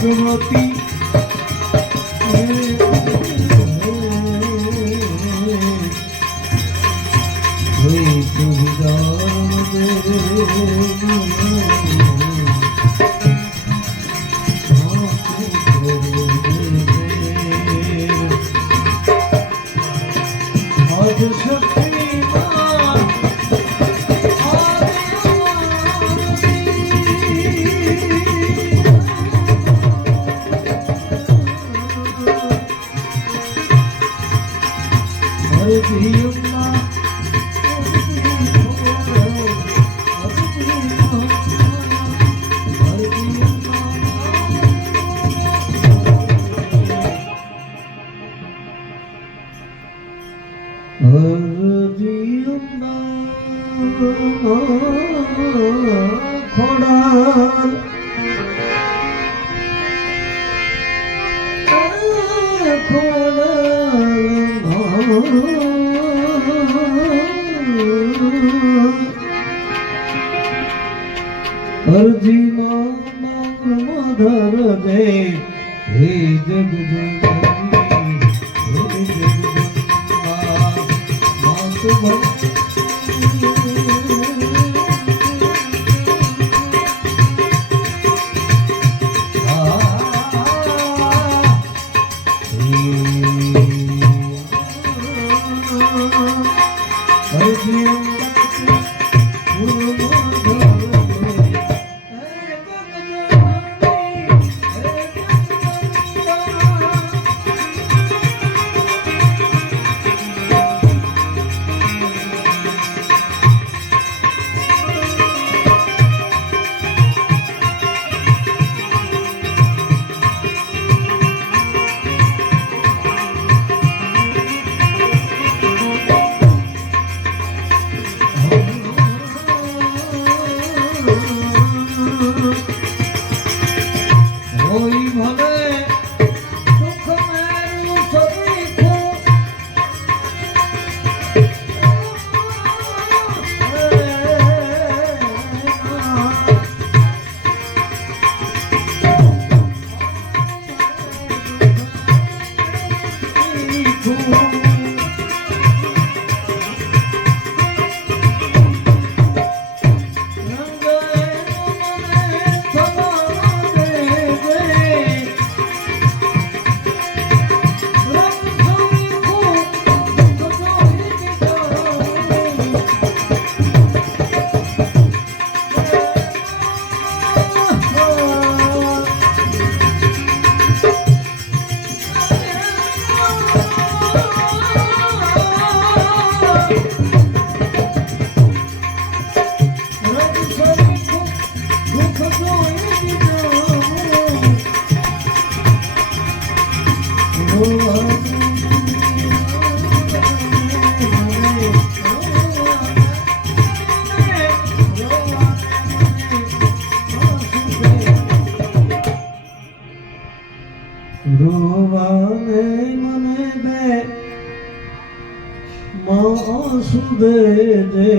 ভগবতী Just ખોડા અરજી માં mother દે હે જગ માત ભક્તિ રોવાને મને બે માં સુદે દે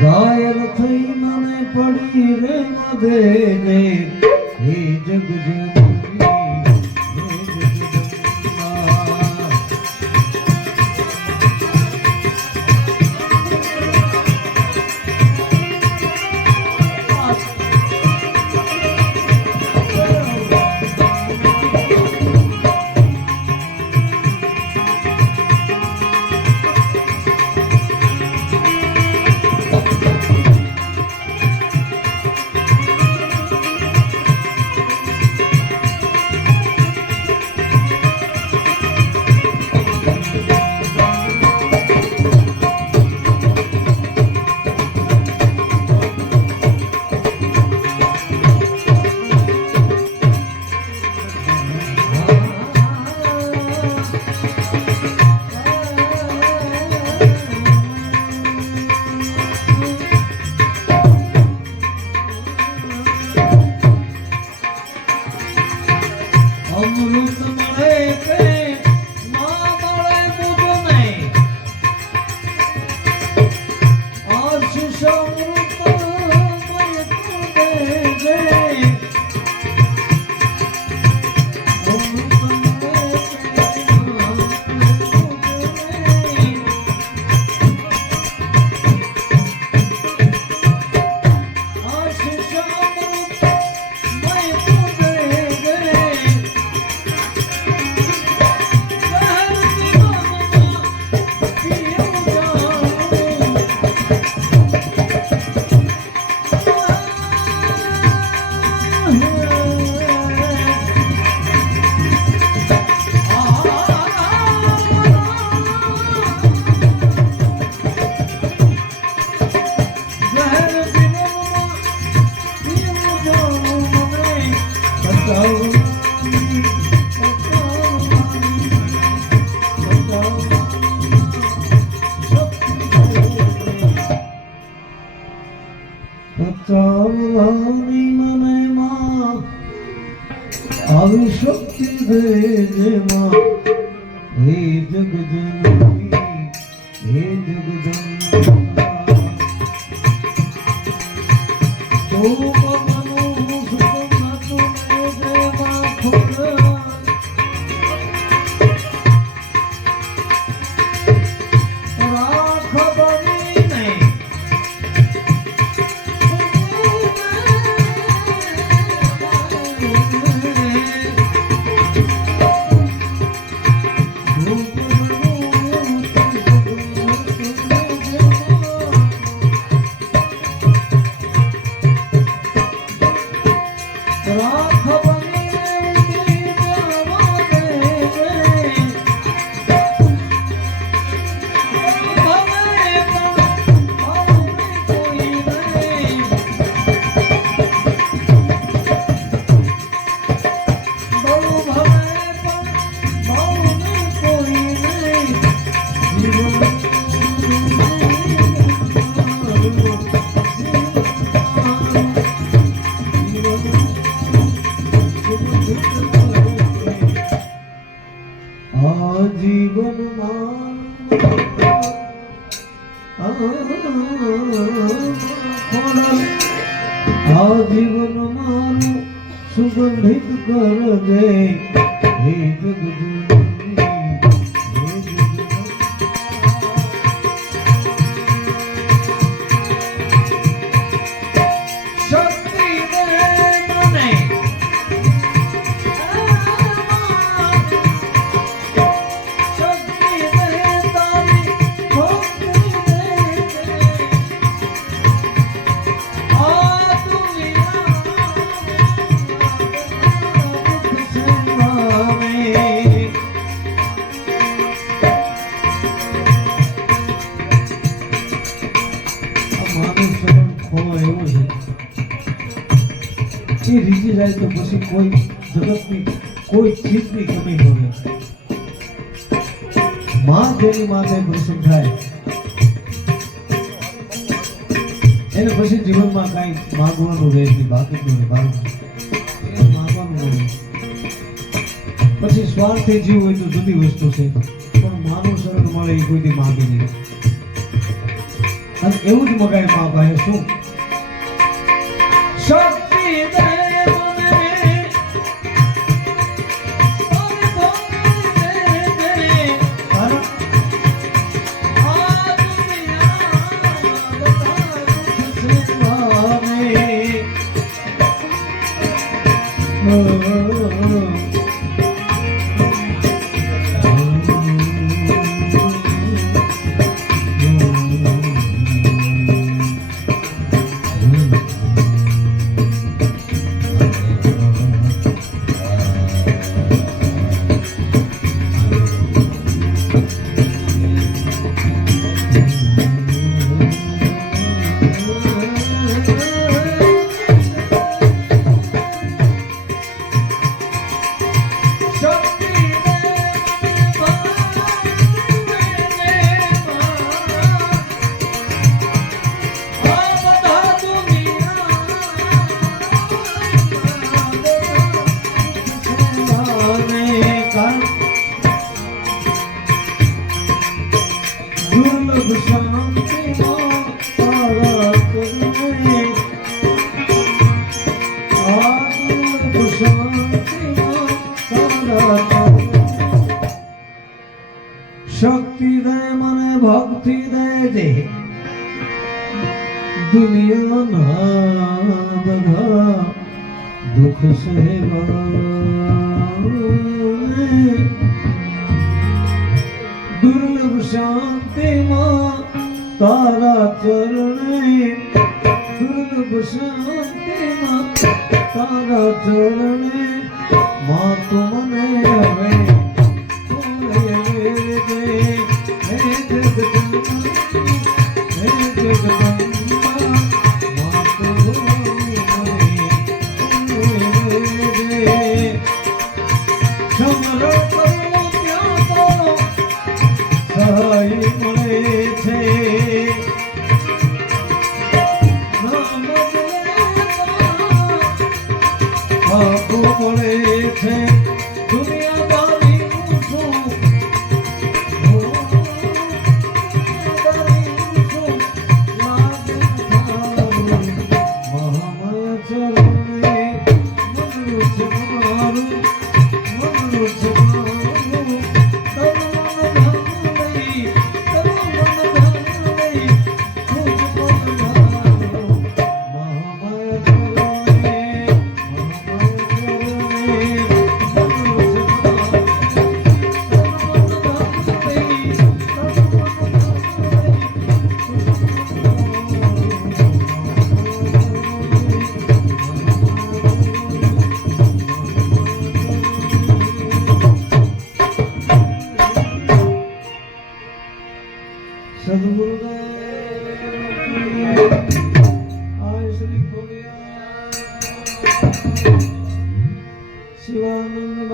ઘાયલ થઈ મને પડી રે મદે ને 么？કરજે હે જાય તો પછી કોઈ જગતની, કોઈ ચીજની કમી ન માં તેની માને પ્રસન્ન થાય એને પછી જીવનમાં કાંઈ માગવાનું રહે નહીં, બાકી નહીં બાકી પછી સ્વાર્થે જીવ હોય તો જુદી વસ્તુ છે, પણ માનું શરણ મળે એ કોઈથી માગી નહીં. અને એવું જ મગાય મા ભાઈ શું? Oh, શક્તિ દે મને ભક્તિ દે દે દુનિયાના બધા દુઃખ સેવા દુર્લભ શાંતિમાં તારા ચરણે દુર્લભ શાંતિ が照れ বলেছে 希望能